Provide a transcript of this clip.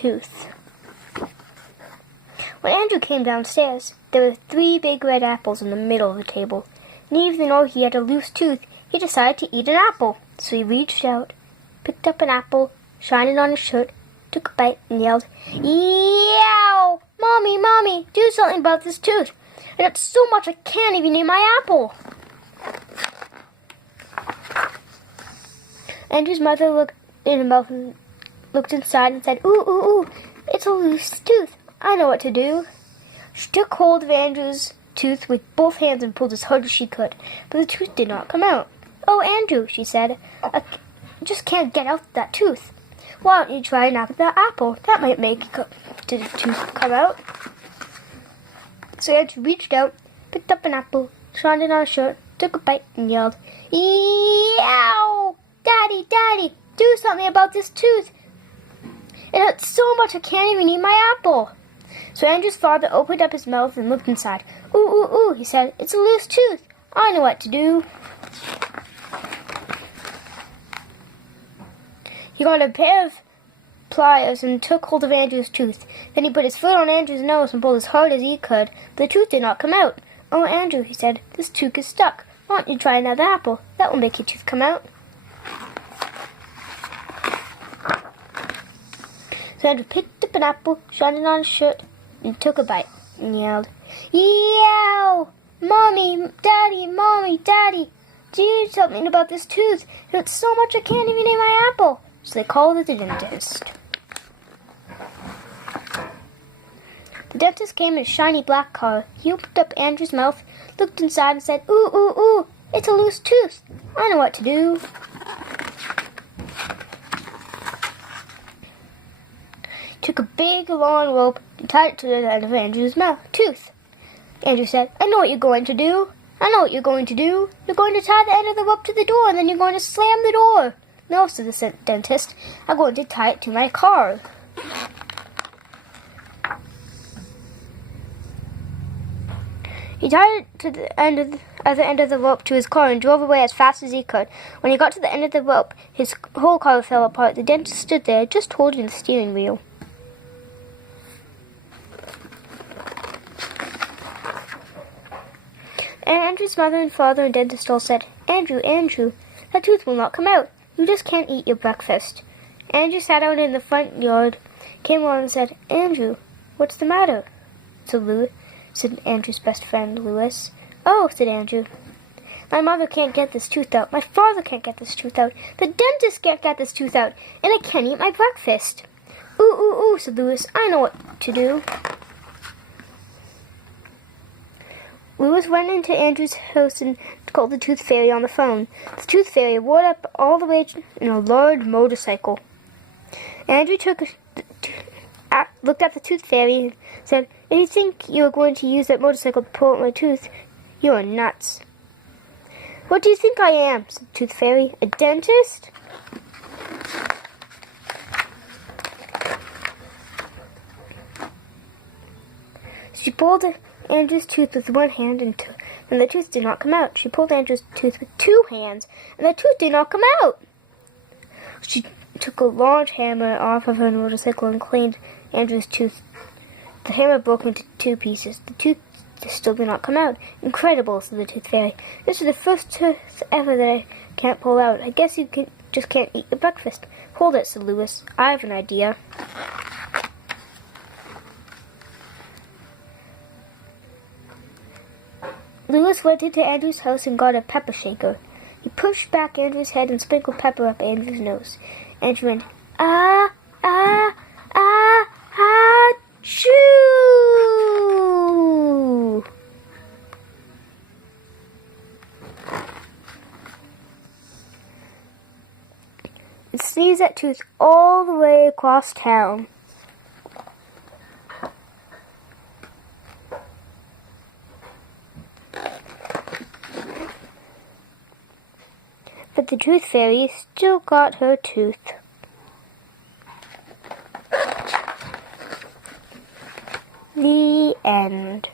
tooth. When Andrew came downstairs, there were 3 big red apples in the middle of the table, and even though he had a loose tooth, he decided to eat an apple. So he reached out, picked up an apple, shined it on his shirt, took a bite, and yelled, "Yow! Mommy, Mommy, do something about this tooth. I got so much I can't even eat my apple." Andrew's mother looked in her mouth and looked inside and said, "Ooh, ooh, ooh, it's a loose tooth. I know what to do." She took hold of Andrew's tooth with both hands and pulled as hard as she could, but the tooth did not come out. "Oh, Andrew," she said, "I just can't get out that tooth. Why don't you try knocking the apple? That might make the tooth come out." So Andrew reached out, picked up an apple, shined it on his shirt, took a bite, and yelled, "Yow! Daddy, Daddy, do something about this tooth. It hurts so much I can't even eat my apple." So Andrew's father opened up his mouth and looked inside. "Ooh, ooh, ooh," he said, "it's a loose tooth. I know what to do." He got a pair of pliers and took hold of Andrew's tooth. Then he put his foot on Andrew's nose and pulled as hard as he could, but the tooth did not come out. "Oh, Andrew," he said, "this tooth is stuck. Why don't you try another apple? That will make your tooth come out." So Andrew picked up an apple, shined it on his shirt, and took a bite, and yelled, "Yow! Mommy, Daddy, Mommy, Daddy, do something about this tooth. It hurts so much I can't even eat my apple." So they called the dentist. The dentist came in a shiny black car. He opened up Andrew's mouth, looked inside, and said, "Ooh, ooh, ooh, it's a loose tooth. I know what to do." Took a big long rope and tied it to the end of Andrew's tooth. Andrew said, "I know what you're going to do. I know what you're going to do. You're going to tie the end of the rope to the door, and then you're going to slam the door." "No," said the dentist. "I'm going to tie it to my car." He tied it to the end of the rope to his car and drove away as fast as he could. When he got to the end of the rope, his whole car fell apart. The dentist stood there, just holding the steering wheel. And Andrew's mother and father and dentist all said, "Andrew, Andrew, that tooth will not come out. You just can't eat your breakfast." Andrew sat out in the front yard, came along and said, "Andrew, what's the matter?" said Andrew's best friend, Louis. "Oh," said Andrew, "my mother can't get this tooth out. My father can't get this tooth out. The dentist can't get this tooth out. And I can't eat my breakfast." "Ooh, ooh, ooh," said Louis. "I know what to do." Louis went into Andrew's house and called the Tooth Fairy on the phone. The Tooth Fairy rode up all the way in a large motorcycle. Andrew looked at the Tooth Fairy and said, "If you think you're going to use that motorcycle to pull out my tooth, you are nuts." "What do you think I am?" said the Tooth Fairy. "A dentist?" She pulled Andrew's tooth with one hand, and the tooth did not come out. She pulled Andrew's tooth with 2 hands, and the tooth did not come out. She took a large hammer off of her motorcycle and cleaned Andrew's tooth. The hammer broke into 2 pieces. The tooth still did not come out. "Incredible," said the Tooth Fairy. "This is the first tooth ever that I can't pull out. I guess you just can't eat your breakfast." "Hold it," said Louis. "I have an idea." Louis went into Andrew's house and got a pepper shaker. He pushed back Andrew's head and sprinkled pepper up Andrew's nose. Andrew went, "Ah, ah, ah, ah, choo!" And sneezed that tooth all the way across town. But the Tooth Fairy still got her tooth. The end.